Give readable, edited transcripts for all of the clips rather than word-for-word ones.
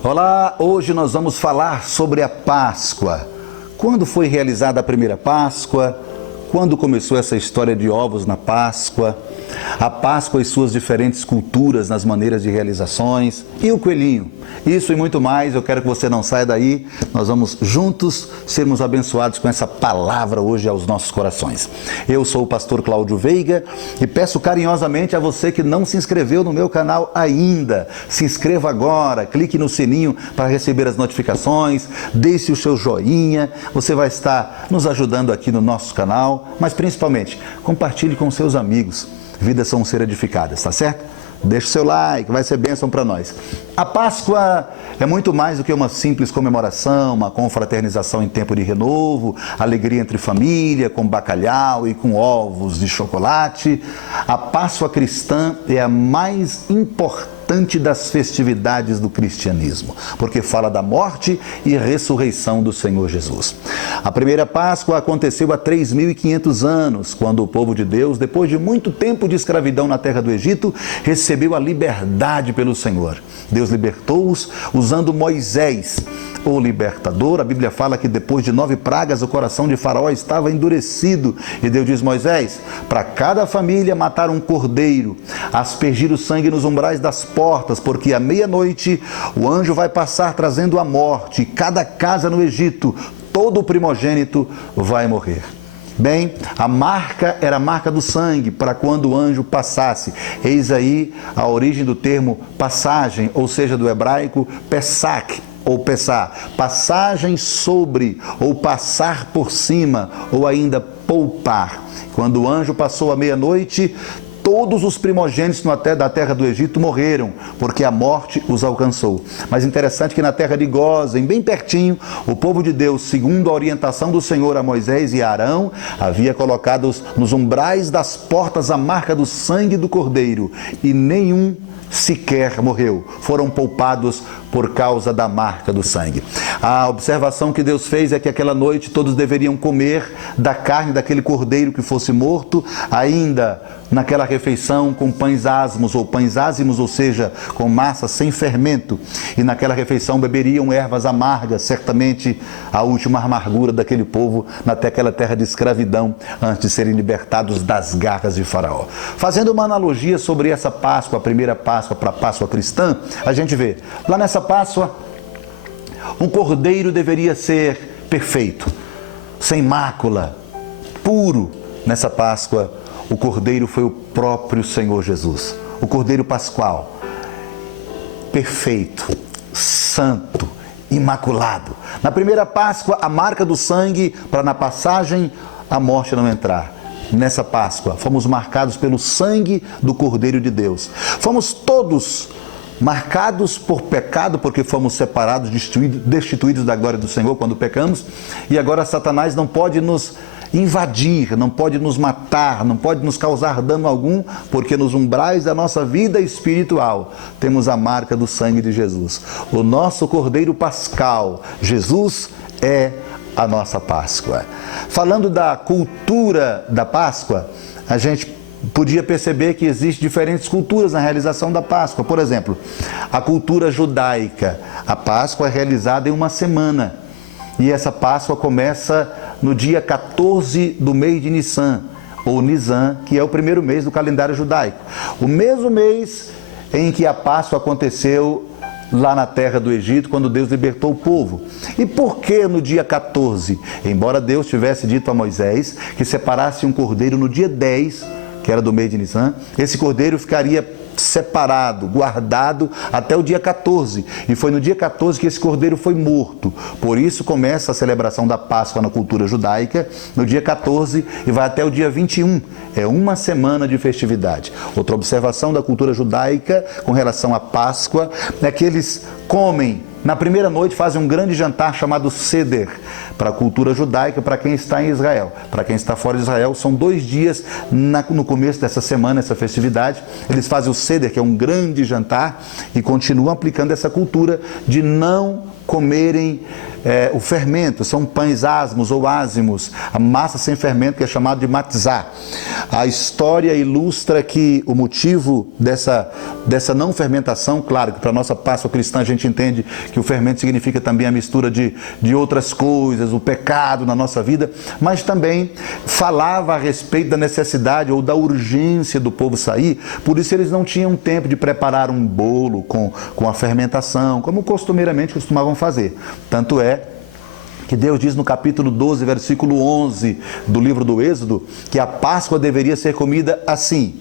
Olá, hoje nós vamos falar sobre a Páscoa. Quando foi realizada a primeira Páscoa? Quando começou essa história de ovos na Páscoa? A Páscoa e suas diferentes culturas nas maneiras de realizações. E o coelhinho? Isso e muito mais, eu quero que você não saia daí. Nós vamos juntos sermos abençoados com essa palavra hoje aos nossos corações. Eu sou o pastor Cláudio Veiga e peço carinhosamente a você que não se inscreveu no meu canal ainda. Se inscreva agora, clique no sininho para receber as notificações, deixe o seu joinha, você vai estar nos ajudando aqui no nosso canal, mas principalmente compartilhe com seus amigos. Vidas vão ser edificadas, tá certo? Deixe o seu like, vai ser bênção para nós. A Páscoa é muito mais do que uma simples comemoração, uma confraternização em tempo de renovo, alegria entre família, com bacalhau e com ovos de chocolate. A Páscoa cristã é a mais importante das festividades do cristianismo, porque fala da morte e ressurreição do Senhor Jesus. A primeira Páscoa aconteceu há 3.500 anos, quando o povo de Deus, depois de muito tempo de escravidão na terra do Egito, recebeu a liberdade pelo Senhor. Deus libertou-os usando Moisés, o libertador. A Bíblia fala que depois de 9 pragas o coração de Faraó estava endurecido e Deus diz: Moisés, para cada família matar um cordeiro, aspergir o sangue nos umbrais das portas, porque à meia-noite o anjo vai passar trazendo a morte, e cada casa no Egito, todo o primogênito vai morrer. Bem, a marca era a marca do sangue para quando o anjo passasse. Eis aí a origem do termo passagem, ou seja, do hebraico Pesach, ou Pessá, passagem sobre, ou passar por cima, ou ainda poupar. Quando o anjo passou à meia-noite, todos os primogênitos da terra do Egito morreram, porque a morte os alcançou. Mas interessante que na terra de Gósen, bem pertinho, o povo de Deus, segundo a orientação do Senhor a Moisés e a Arão, havia colocado nos umbrais das portas a marca do sangue do cordeiro, e nenhum sequer morreu, foram poupados por causa da marca do sangue. A observação que Deus fez é que aquela noite todos deveriam comer da carne daquele cordeiro que fosse morto, ainda naquela refeição com pães asmos ou pães ázimos, ou seja, com massa sem fermento, e naquela refeição beberiam ervas amargas, certamente a última amargura daquele povo naquela terra de escravidão, antes de serem libertados das garras de Faraó. Fazendo uma analogia sobre essa Páscoa, a primeira Páscoa para a Páscoa cristã, a gente vê, lá nessa Páscoa, um cordeiro deveria ser perfeito, sem mácula, puro. Nessa Páscoa, o cordeiro foi o próprio Senhor Jesus, o cordeiro pascual, perfeito, santo, imaculado. Na primeira Páscoa, a marca do sangue para na passagem a morte não entrar. Nessa Páscoa, fomos marcados pelo sangue do Cordeiro de Deus. Fomos todos marcados por pecado, porque fomos separados, destituídos da glória do Senhor quando pecamos, e agora Satanás não pode nos invadir, não pode nos matar, não pode nos causar dano algum, porque nos umbrais da nossa vida espiritual temos a marca do sangue de Jesus. O nosso Cordeiro Pascal, Jesus, é a nossa Páscoa. Falando da cultura da Páscoa, a gente podia perceber que existem diferentes culturas na realização da Páscoa. Por exemplo, a cultura judaica, a Páscoa é realizada em uma semana. E essa Páscoa começa no dia 14 do mês de Nissan, ou Nisan, que é o primeiro mês do calendário judaico. O mesmo mês em que a Páscoa aconteceu lá na terra do Egito, quando Deus libertou o povo. E por que no dia 14? Embora Deus tivesse dito a Moisés que separasse um cordeiro no dia 10, que era do mês de Nissan, esse cordeiro ficaria separado, guardado até o dia 14. E foi no dia 14 que esse cordeiro foi morto. Por isso começa a celebração da Páscoa na cultura judaica no dia 14 e vai até o dia 21. É uma semana de festividade. Outra observação da cultura judaica com relação à Páscoa é que eles comem na primeira noite, fazem um grande jantar chamado Seder. Para a cultura judaica, para quem está em Israel. Para quem está fora de Israel, são 2 dias no começo dessa semana, essa festividade. Eles fazem o Seder, que é um grande jantar, e continuam aplicando essa cultura de não comerem o fermento, são pães asmos ou ázimos, a massa sem fermento que é chamado de matzá. A história ilustra que o motivo dessa não fermentação, claro que para a nossa Páscoa cristã a gente entende que o fermento significa também a mistura de outras coisas, o pecado na nossa vida, mas também falava a respeito da necessidade ou da urgência do povo sair, por isso eles não tinham tempo de preparar um bolo com a fermentação, como costumeiramente costumavam fazer. Tanto é que Deus diz no capítulo 12, versículo 11 do livro do Êxodo, que a Páscoa deveria ser comida assim.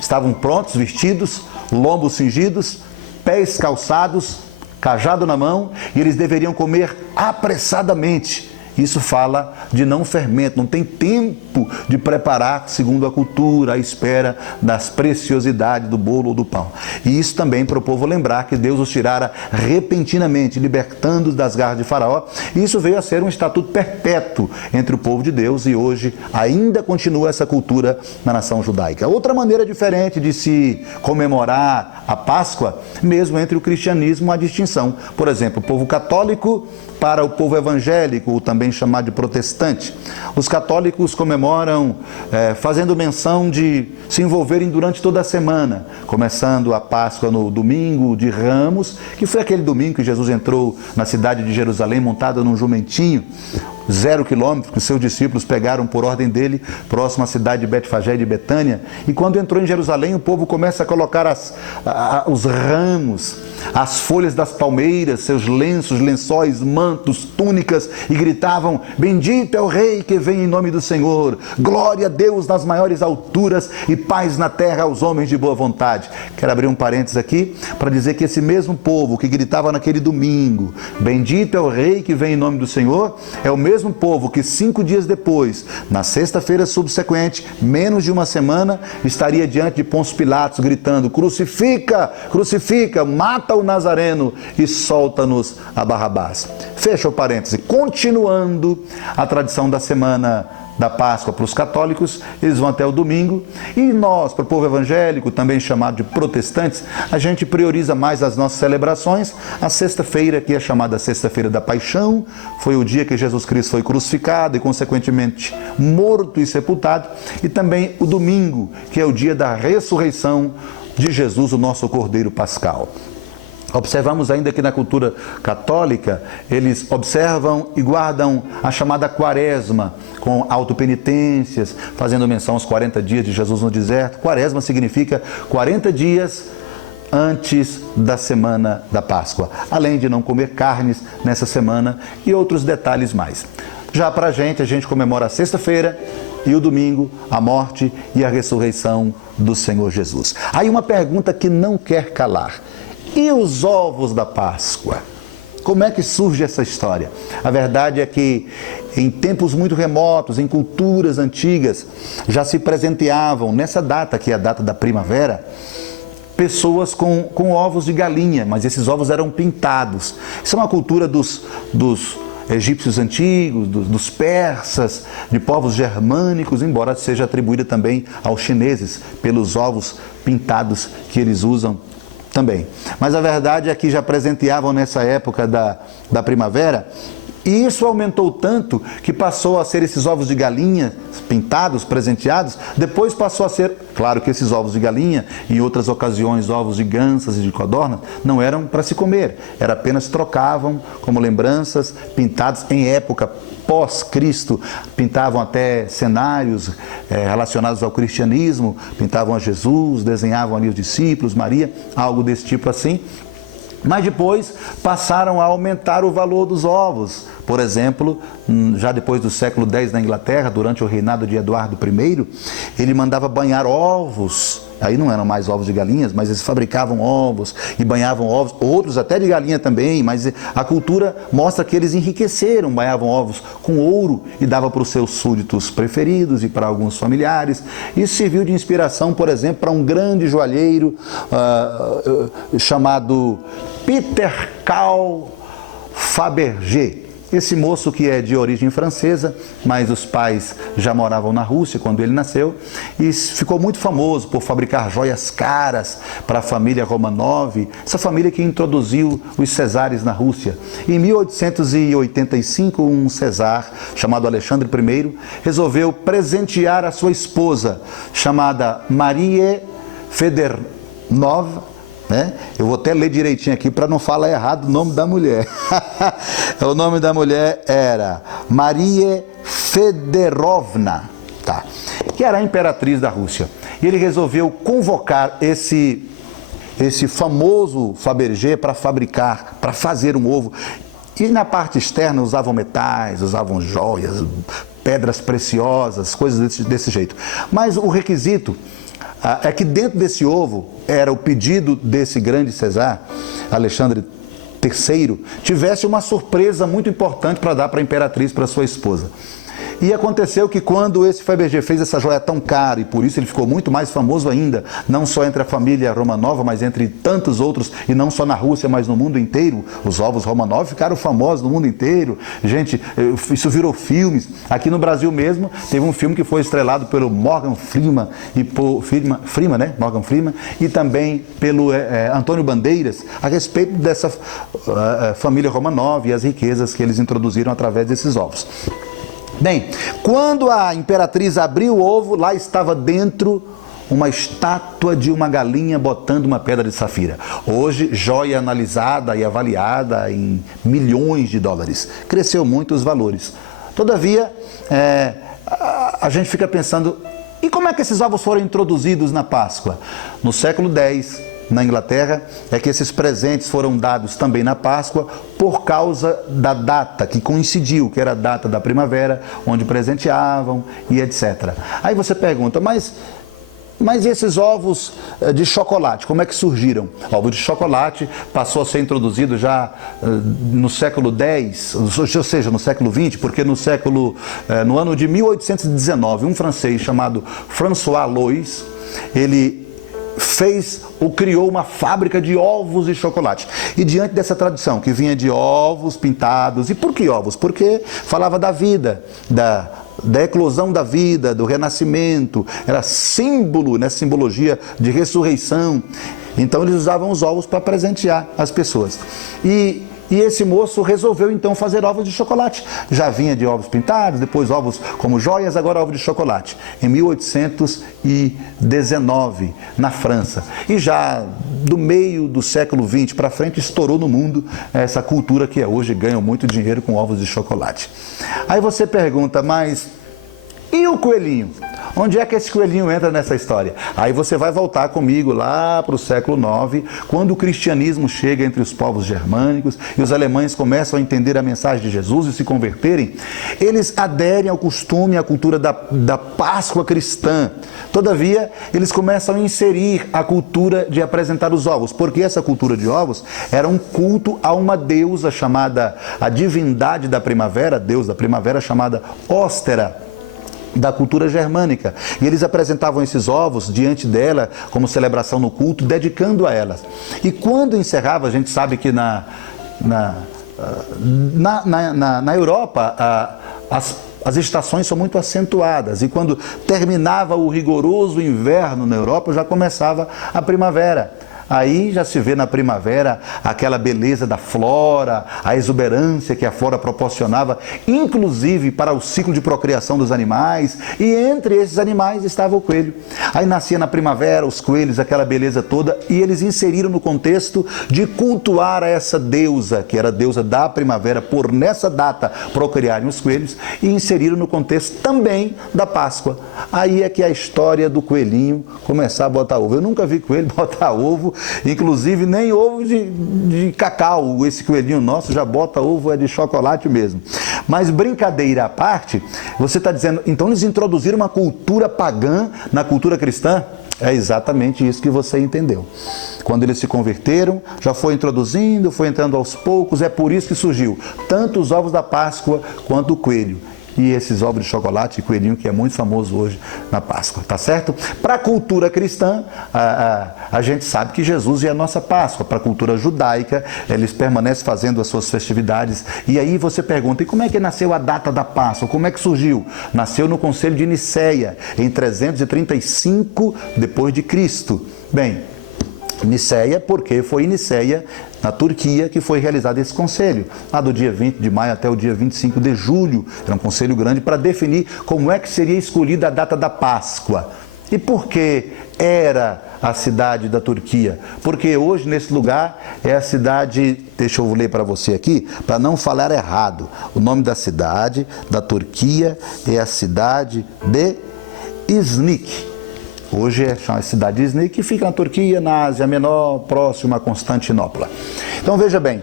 Estavam prontos, vestidos, lombos cingidos, pés calçados, cajado na mão, e eles deveriam comer apressadamente. Isso fala de não fermento, não tem tempo de preparar segundo a cultura, à espera das preciosidades do bolo ou do pão. E isso também para o povo lembrar que Deus os tirara repentinamente, libertando-os das garras de Faraó. E isso veio a ser um estatuto perpétuo entre o povo de Deus e hoje ainda continua essa cultura na nação judaica. Outra maneira diferente de se comemorar a Páscoa, mesmo entre o cristianismo, há distinção. Por exemplo, o povo católico para o povo evangélico, ou também chamado de protestante. Os católicos comemoram fazendo menção de se envolverem durante toda a semana, começando a Páscoa no domingo de Ramos, que foi aquele domingo que Jesus entrou na cidade de Jerusalém montado num jumentinho, 0 quilômetros, que os seus discípulos pegaram por ordem dele, próximo à cidade de Betfagé e de Betânia. E quando entrou em Jerusalém, o povo começa a colocar os ramos, as folhas das palmeiras, seus lenços, lençóis, mantos, túnicas, e gritavam: bendito é o Rei que vem em nome do Senhor, glória a Deus nas maiores alturas e paz na terra aos homens de boa vontade. Quero abrir um parênteses aqui para dizer que esse mesmo povo que gritava naquele domingo, bendito é o Rei que vem em nome do Senhor, é o mesmo povo que 5 dias depois, na sexta-feira subsequente, menos de uma semana, estaria diante de Pôncio Pilatos gritando: crucifica, crucifica, mata o Nazareno e solta-nos a Barrabás. Fecha o parêntese. Continuando a tradição da semana da Páscoa para os católicos, eles vão até o domingo, e nós, para o povo evangélico, também chamado de protestantes, a gente prioriza mais as nossas celebrações. A sexta-feira, que é chamada Sexta-feira da Paixão, foi o dia que Jesus Cristo foi crucificado e, consequentemente, morto e sepultado, e também o domingo, que é o dia da ressurreição de Jesus, o nosso Cordeiro Pascal. Observamos ainda que na cultura católica, eles observam e guardam a chamada quaresma, com autopenitências, fazendo menção aos 40 dias de Jesus no deserto. Quaresma significa 40 dias antes da semana da Páscoa, além de não comer carnes nessa semana e outros detalhes mais. Já para a gente comemora a sexta-feira e o domingo, a morte e a ressurreição do Senhor Jesus. Aí uma pergunta que não quer calar: e os ovos da Páscoa? Como é que surge essa história? A verdade é que em tempos muito remotos, em culturas antigas, já se presenteavam nessa data, que é a data da primavera, pessoas com ovos de galinha, mas esses ovos eram pintados. Isso é uma cultura dos egípcios antigos, dos persas, de povos germânicos, embora seja atribuída também aos chineses, pelos ovos pintados que eles usam também. Mas a verdade é que já presenteavam nessa época da primavera, e isso aumentou tanto que passou a ser esses ovos de galinha pintados, presenteados. Depois passou a ser, claro que esses ovos de galinha, em outras ocasiões ovos de gansas e de codornas, não eram para se comer, era apenas trocavam como lembranças, pintados em época pós-Cristo, pintavam até cenários relacionados ao cristianismo, pintavam a Jesus, desenhavam ali os discípulos, Maria, algo desse tipo assim. Mas depois passaram a aumentar o valor dos ovos. Por exemplo, já depois do século X na Inglaterra, durante o reinado de Eduardo I, ele mandava banhar ovos. Aí não eram mais ovos de galinhas, mas eles fabricavam ovos e banhavam ovos, outros até de galinha também, mas a cultura mostra que eles enriqueceram, banhavam ovos com ouro e dava para os seus súditos preferidos e para alguns familiares. Isso serviu de inspiração, por exemplo, para um grande joalheiro chamado Peter Carl Fabergé. esse moço que é de origem francesa, mas os pais já moravam na Rússia quando ele nasceu, e ficou muito famoso por fabricar joias caras para a família Romanov, essa família que introduziu os cesares na Rússia. Em 1885, um cesar chamado Alexandre I resolveu presentear a sua esposa, chamada Marie Federnova, né? Eu vou até ler direitinho aqui para não falar errado o nome da mulher. O nome da mulher era Marie Fedorovna, tá? Que era a imperatriz da Rússia. E ele resolveu convocar esse famoso Fabergé para fazer um ovo. E na parte externa usavam metais, usavam joias, pedras preciosas, coisas desse jeito. Mas o requisito é que dentro desse ovo, era o pedido desse grande cesar, Alexandre III, tivesse uma surpresa muito importante para dar para a imperatriz, para sua esposa. E aconteceu que quando esse Fabergé fez essa joia tão cara, e por isso ele ficou muito mais famoso ainda, não só entre a família Romanova, mas entre tantos outros, e não só na Rússia, mas no mundo inteiro, os ovos Romanov ficaram famosos no mundo inteiro. Gente, isso virou filmes. Aqui no Brasil mesmo, teve um filme que foi estrelado pelo Morgan Freeman, Morgan Freeman, e também pelo Antônio Bandeiras, a respeito dessa família Romanov e as riquezas que eles introduziram através desses ovos. Bem, quando a imperatriz abriu o ovo, lá estava dentro uma estátua de uma galinha botando uma pedra de safira. Hoje, joia analisada e avaliada em milhões de dólares. Cresceu muito os valores. Todavia, a gente fica pensando, e como é que esses ovos foram introduzidos na Páscoa? No século X, na Inglaterra, é que esses presentes foram dados também na Páscoa por causa da data que coincidiu, que era a data da primavera, onde presenteavam e etc. Aí você pergunta, mas e esses ovos de chocolate, como é que surgiram? O ovo de chocolate passou a ser introduzido já no século X, ou seja, no século XX, porque no ano de 1819, um francês chamado François Louis, ele criou uma fábrica de ovos de chocolate. E diante dessa tradição, que vinha de ovos pintados, e por que ovos? Porque falava da vida, da eclosão da vida, do renascimento, era símbolo, né, simbologia de ressurreição. Então eles usavam os ovos para presentear as pessoas. E esse moço resolveu então fazer ovos de chocolate. Já vinha de ovos pintados, depois ovos como joias, agora ovo de chocolate. Em 1819, na França. E já do meio do século XX para frente, estourou no mundo essa cultura que hoje ganha muito dinheiro com ovos de chocolate. Aí você pergunta, mas e o coelhinho? Onde é que esse coelhinho entra nessa história? Aí você vai voltar comigo lá para o século IX, quando o cristianismo chega entre os povos germânicos e os alemães começam a entender a mensagem de Jesus e se converterem, eles aderem ao costume, à cultura da Páscoa cristã. Todavia, eles começam a inserir a cultura de apresentar os ovos, porque essa cultura de ovos era um culto a uma deusa chamada, a divindade da primavera, a deusa da primavera chamada Óstera, da cultura germânica. E eles apresentavam esses ovos diante dela como celebração no culto, dedicando a elas. E quando encerrava, a gente sabe que na Europa as estações são muito acentuadas, e quando terminava o rigoroso inverno na Europa, já começava a primavera. Aí já se vê na primavera aquela beleza da flora, a exuberância que a flora proporcionava, inclusive para o ciclo de procriação dos animais, e entre esses animais estava o coelho. Aí nascia na primavera os coelhos, aquela beleza toda, e eles inseriram no contexto de cultuar a essa deusa, que era a deusa da primavera, por nessa data procriarem os coelhos, e inseriram no contexto também da Páscoa. Aí é que a história do coelhinho começar a botar ovo. Eu nunca vi coelho botar ovo, inclusive nem ovo de cacau. Esse coelhinho nosso já bota ovo de chocolate mesmo. Mas brincadeira à parte, você está dizendo, então eles introduziram uma cultura pagã na cultura cristã? É exatamente isso que você entendeu. Quando eles se converteram, já foi introduzindo, foi entrando aos poucos, é por isso que surgiu tanto os ovos da Páscoa quanto o coelho. que esses ovos de chocolate e coelhinho, que é muito famoso hoje na Páscoa, tá certo? Para a cultura cristã, a gente sabe que Jesus é a nossa Páscoa. Para a cultura judaica, eles permanecem fazendo as suas festividades. E aí você pergunta, e como é que nasceu a data da Páscoa? Como é que surgiu? Nasceu no Concílio de Nicéia, em 335 depois de Cristo. Bem, Nicéia, porque foi em Nicéia, na Turquia, que foi realizado esse conselho, lá do dia 20 de maio até o dia 25 de julho. Era um conselho grande para definir como é que seria escolhida a data da Páscoa. E por que era a cidade da Turquia? Porque hoje, nesse lugar, é a cidade, deixa eu ler para você aqui, para não falar errado. O nome da cidade da Turquia é a cidade de Iznik. Hoje é a cidade de Iznik, que fica na Turquia, na Ásia Menor, próximo a Constantinopla. Então veja bem,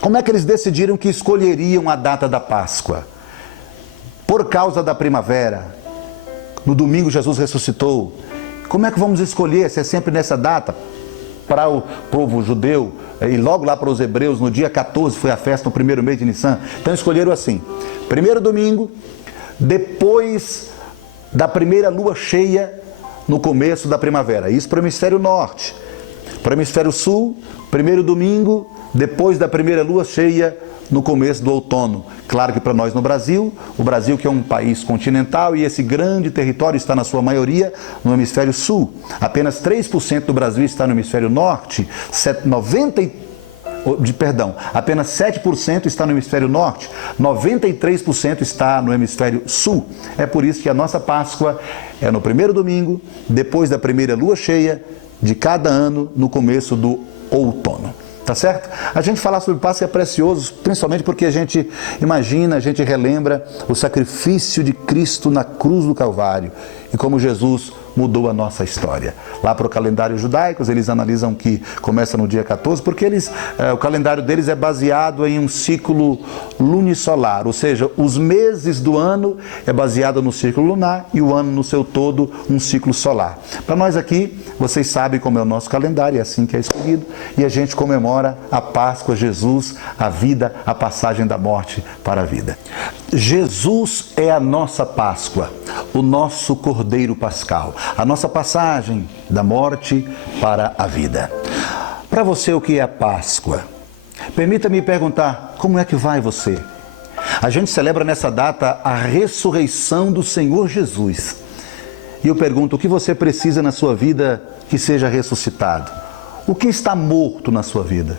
como é que eles decidiram que escolheriam a data da Páscoa? Por causa da primavera, no domingo Jesus ressuscitou. Como é que vamos escolher se é sempre nessa data? Para o povo judeu, e logo lá para os hebreus, no dia 14 foi a festa no primeiro mês de Nissan. Então escolheram assim, primeiro domingo, depois da primeira lua cheia, no começo da primavera. Isso para o hemisfério norte. Para o hemisfério sul, primeiro domingo, depois da primeira lua cheia, no começo do outono. Claro que para nós no Brasil, o Brasil que é um país continental e esse grande território está na sua maioria no hemisfério sul. Apenas 3% do Brasil está no hemisfério norte, apenas 7% está no hemisfério norte, 93% está no hemisfério sul. É por isso que a nossa Páscoa é no primeiro domingo, depois da primeira lua cheia de cada ano, no começo do outono. Tá certo? A gente falar sobre Páscoa é precioso, principalmente porque a gente imagina, a gente relembra o sacrifício de Cristo na cruz do Calvário e como Jesus mudou a nossa história. Lá para o calendário judaico, eles analisam que começa no dia 14, porque o calendário deles é baseado em um ciclo lunisolar, ou seja, os meses do ano é baseado no ciclo lunar e o ano no seu todo um ciclo solar. Para nós aqui, vocês sabem como é o nosso calendário, é assim que é escolhido, e a gente comemora a Páscoa, Jesus, a vida, a passagem da morte para a vida. Jesus é a nossa Páscoa, o nosso Cordeiro Pascal, a nossa passagem da morte para a vida. Para você, o que é a Páscoa? Permita-me perguntar, como é que vai você? A gente celebra nessa data a ressurreição do Senhor Jesus. E eu pergunto, o que você precisa na sua vida que seja ressuscitado? O que está morto na sua vida?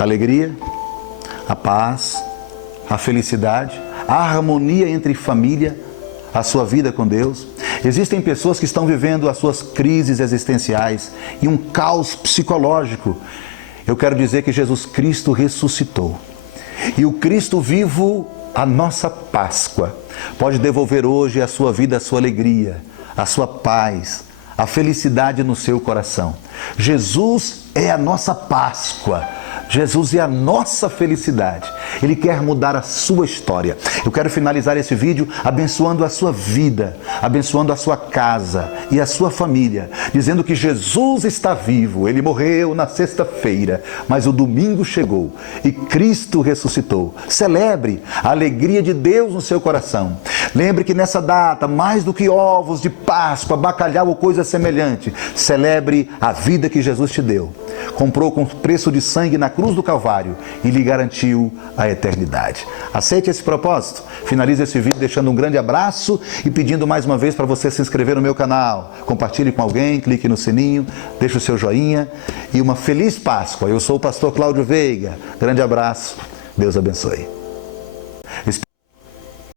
A alegria, a paz, a felicidade, a harmonia entre família, a sua vida com Deus. Existem pessoas que estão vivendo as suas crises existenciais e um caos psicológico. Eu quero dizer que Jesus Cristo ressuscitou. E o Cristo vivo, a nossa Páscoa, pode devolver hoje à sua vida a sua alegria, a sua paz, a felicidade no seu coração. Jesus é a nossa Páscoa. Jesus é a nossa felicidade. Ele quer mudar a sua história. Eu quero finalizar esse vídeo abençoando a sua vida, abençoando a sua casa e a sua família, dizendo que Jesus está vivo. Ele morreu na sexta-feira, mas o domingo chegou e Cristo ressuscitou. Celebre a alegria de Deus no seu coração. Lembre que nessa data, mais do que ovos de Páscoa, bacalhau ou coisa semelhante, celebre a vida que Jesus te deu. Comprou com preço de sangue na cruz do Calvário e lhe garantiu a eternidade. Aceite esse propósito. Finalize esse vídeo deixando um grande abraço e pedindo mais uma vez para você se inscrever no meu canal. Compartilhe com alguém, clique no sininho, deixe o seu joinha e uma feliz Páscoa. Eu sou o pastor Cláudio Veiga. Grande abraço. Deus abençoe.